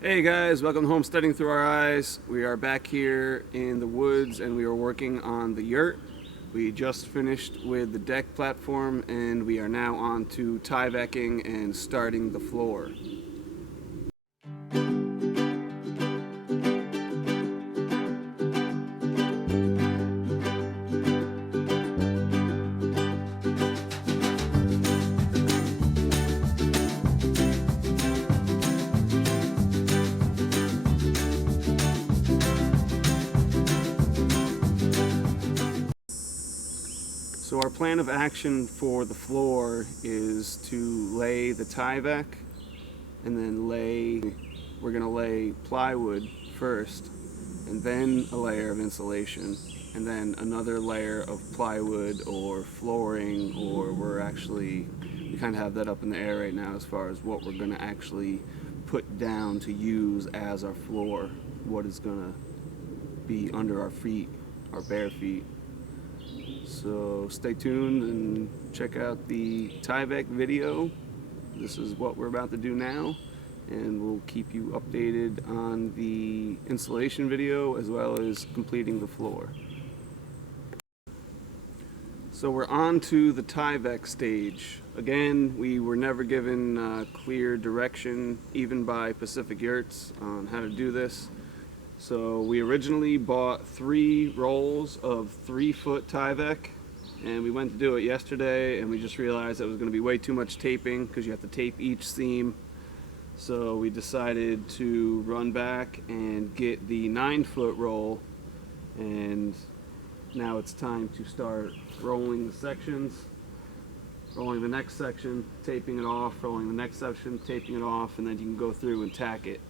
Hey guys, welcome to Homesteading Through Our Eyes. We are back here in the woods and we are working on the yurt. We just finished with the deck platform and we are now on to tyvecking and starting the floor. So our plan of action for the floor is to lay the tyvek and then we're gonna lay plywood first and then a layer of insulation and then another layer of plywood or flooring, or we kind of have that up in the air right now as far as what we're gonna actually put down to use as our floor, what is gonna be under our feet, our bare feet. So stay tuned and check out the tyvek video. This is what we're about to do now, and we'll keep you updated on the installation video as well as completing the floor. So we're on to the tyvek stage. Again, we were never given clear direction, even by Pacific Yurts, on how to do this. So we originally bought 3 rolls of 3-foot tyvek, and we went to do it yesterday and we just realized it was going to be way too much taping because you have to tape each seam. So we decided to run back and get the 9-foot roll, and now it's time to start rolling the sections, rolling the next section, taping it off, rolling the next section, taping it off, and then you can go through and tack it.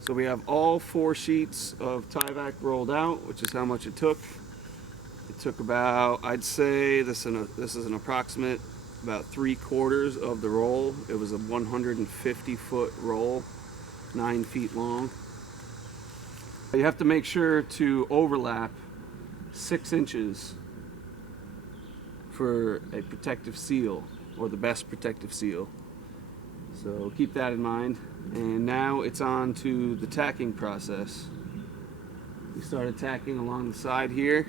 So we have all 4 sheets of tyvek rolled out, which is how much it took. It took about, I'd say this is an approximate, about 3/4 of the roll. It was a 150-foot roll, 9 feet long. You have to make sure to overlap 6 inches for a protective seal, or the best protective seal. So keep that in mind. And now it's on to the tacking process. We started tacking along the side here.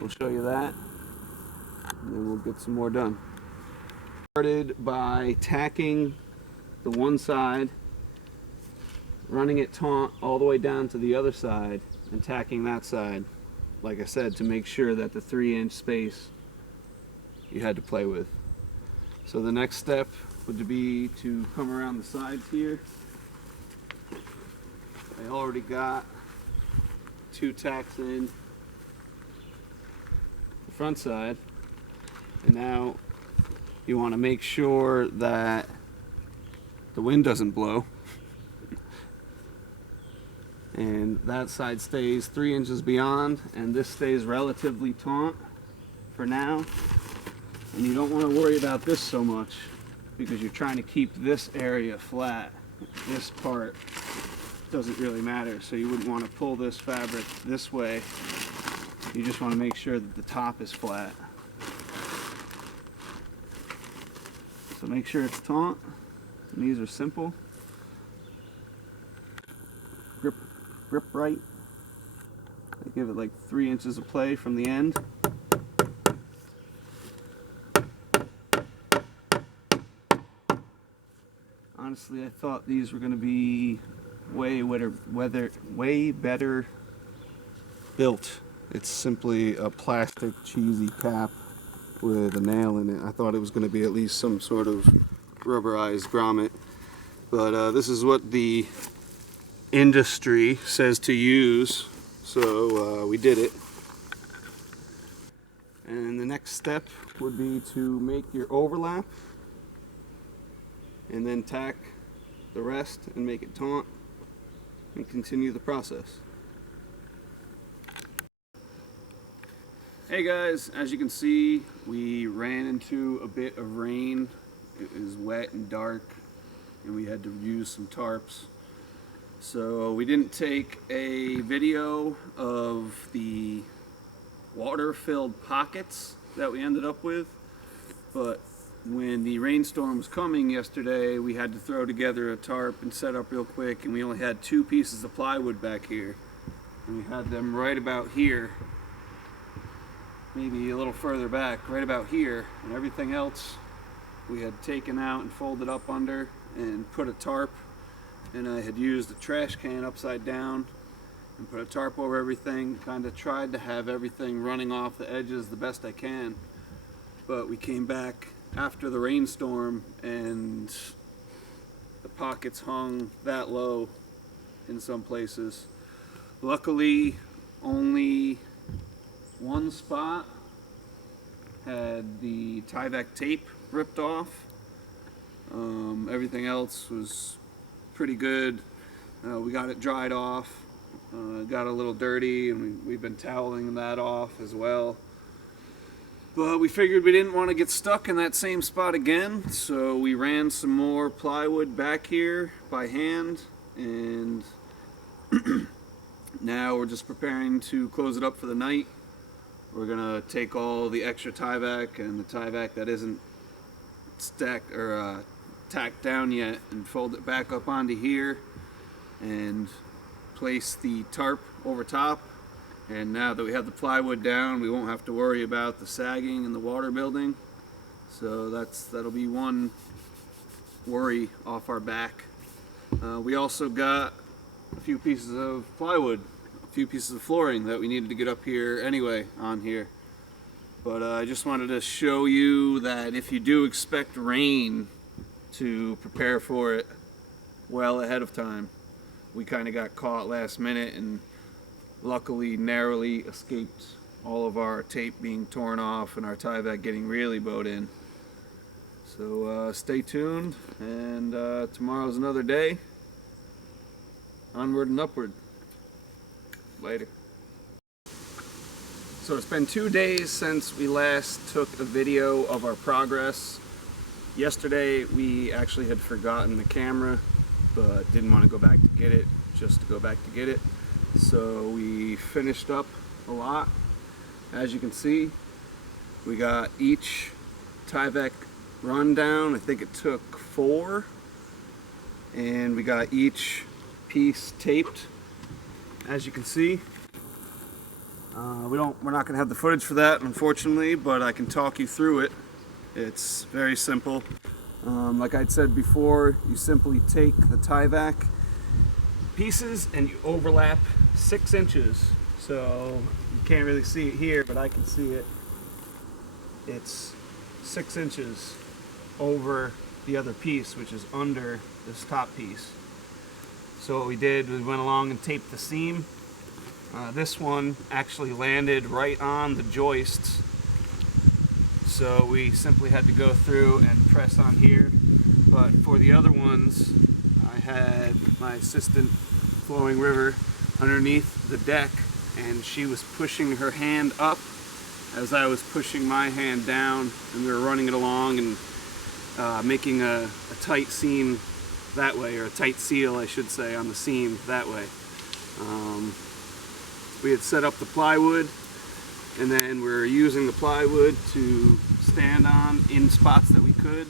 We'll show you that, and then we'll get some more done. Started by tacking the one side, running it taut all the way down to the other side, and tacking that side, like I said, to make sure that the 3-inch space you had to play with. So the next step would be to come around the sides here. I already got 2 tacks in the front side, and now you want to make sure that the wind doesn't blow and that side stays 3 inches beyond, and this stays relatively taut for now. And you don't want to worry about this so much because you're trying to keep this area flat. This part doesn't really matter, so you wouldn't want to pull this fabric this way. You just want to make sure that the top is flat. So make sure it's taut. And these are simple. Grip right. I give it like 3 inches of play from the end. Honestly, I thought these were going to be way better built. It's simply a plastic cheesy cap with a nail in it. I thought it was going to be at least some sort of rubberized grommet, but this is what the industry says to use, so we did it. And the next step would be to make your overlap and then tack the rest and make it taut and continue the process. Hey guys, as you can see, we ran into a bit of rain. It was wet and dark and we had to use some tarps. So we didn't take a video of the water-filled pockets that we ended up with, but when the rainstorm was coming yesterday, we had to throw together a tarp and set up real quick, and we only had 2 pieces of plywood back here. And we had them right about here, maybe a little further back, right about here, and everything else we had taken out and folded up under and put a tarp, and I had used a trash can upside down and put a tarp over everything. Kind of tried to have everything running off the edges the best I can, but we came back after the rainstorm and the pockets hung that low in some places. Luckily, only one spot had the tyvek tape ripped off. Everything else was pretty good. We got it dried off. Got a little dirty, and we've been toweling that off as well. But we figured we didn't want to get stuck in that same spot again, so we ran some more plywood back here by hand, and now we're just preparing to close it up for the night. We're gonna take all the extra tyvek and the tyvek that isn't stacked or tacked down yet and fold it back up onto here and place the tarp over top. And now that we have the plywood down, we won't have to worry about the sagging and the water building. So that'll be one worry off our back. We also got a few pieces of plywood, a few pieces of flooring that we needed to get up here anyway on here. But I just wanted to show you that if you do expect rain, to prepare for it well ahead of time. We kind of got caught last minute and luckily narrowly escaped all of our tape being torn off and our tyvek getting really bowed in. So stay tuned, and tomorrow's another day. Onward and upward. Later. So it's been 2 days since we last took a video of our progress. Yesterday we actually had forgotten the camera, but didn't want to go back to get it, just to go back to get it. So we finished up a lot. As you can see, we got each tyvek rundown. I think it took 4, and we got each piece taped. As you can see, we're not going to have the footage for that, unfortunately, but I can talk you through it. It's very simple. Like I'd said before, you simply take the tyvek pieces and you overlap 6 inches. So you can't really see it here, but I can see it. It's 6 inches over the other piece, which is under this top piece. So what we did was we went along and taped the seam. This one actually landed right on the joists, so we simply had to go through and press on here. But for the other ones, I had my assistant Flowing River underneath the deck, and she was pushing her hand up as I was pushing my hand down, and we were running it along and making a tight seam that way, or a tight seal I should say, on the seam that way. We had set up the plywood, and then we're using the plywood to stand on in spots that we could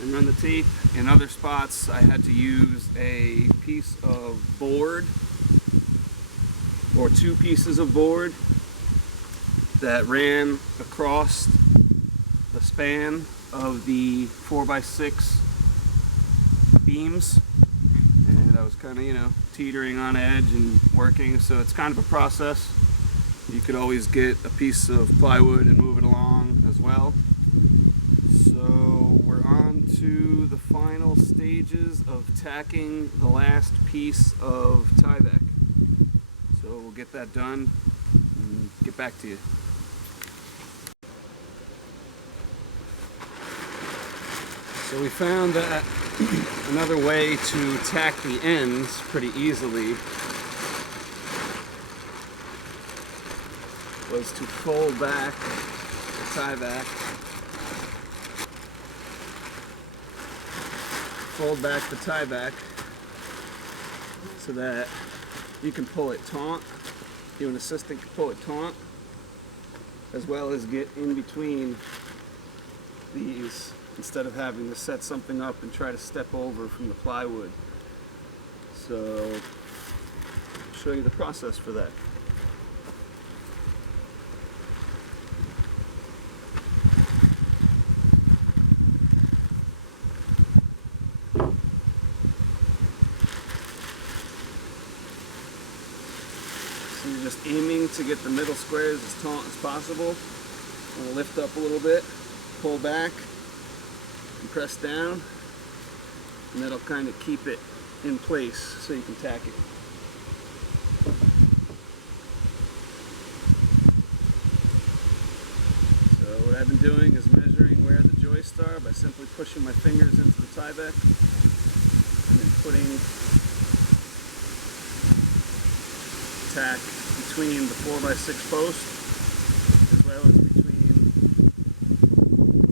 and run the tape. In other spots I had to use a piece of board or 2 pieces of board that ran across the span of the 4x6 beams, and I was kind of teetering on edge and working, so it's kind of a process. You could always get a piece of plywood and move it along as well. So we're on to the final stages of tacking the last piece of tyvek. So we'll get that done and get back to you. So we found that another way to tack the ends pretty easily was to fold back the tyvek, so that you can pull it taut. You, an assistant, can pull it taut, as well as get in between these instead of having to set something up and try to step over from the plywood. So I'll show you the process for that. So you're just aiming to get the middle squares as taut as possible. I'm going to lift up a little bit, pull back, and press down, and that'll kind of keep it in place so you can tack it. So what I've been doing is measuring where the joists are by simply pushing my fingers into the tyvek and then putting tack between the 4x6 post as well as between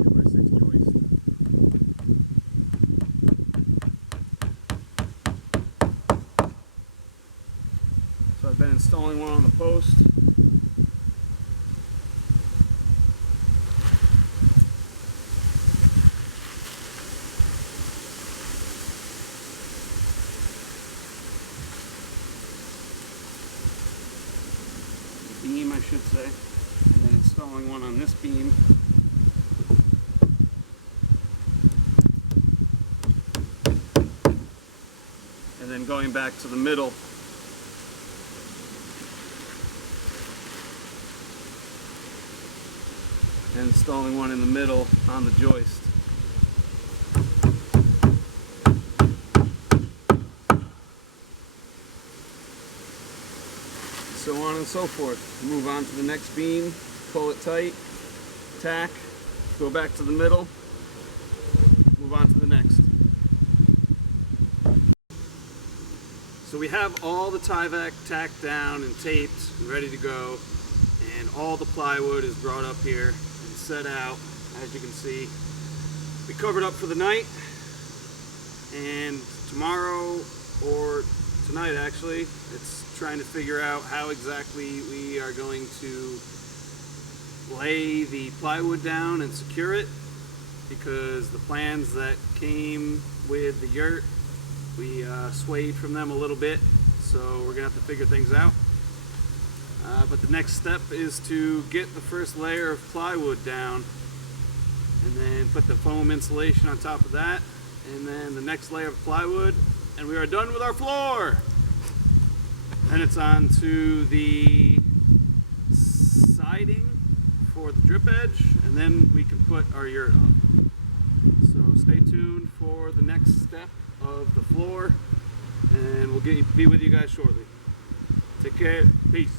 2x6 joist. So I've been installing one on the post. Beam, I should say, and then installing one on this beam. And then going back to the middle. And installing one in the middle on the joist. So on and so forth. Move on to the next beam, pull it tight, tack, go back to the middle, move on to the next. So we have all the tyvek tacked down and taped and ready to go, and all the plywood is brought up here and set out. As you can see, we covered up for the night, and tomorrow, or tonight actually, it's trying to figure out how exactly we are going to lay the plywood down and secure it, because the plans that came with the Yurt, we swayed from them a little bit, so we're gonna have to figure things out. But the next step is to get the first layer of plywood down and then put the foam insulation on top of that, and then the next layer of plywood, and we are done with our floor. Then it's on to the siding for the drip edge, and then we can put our Yurt up. So stay tuned for the next step of the floor, and we'll be with you guys shortly. Take care. Peace.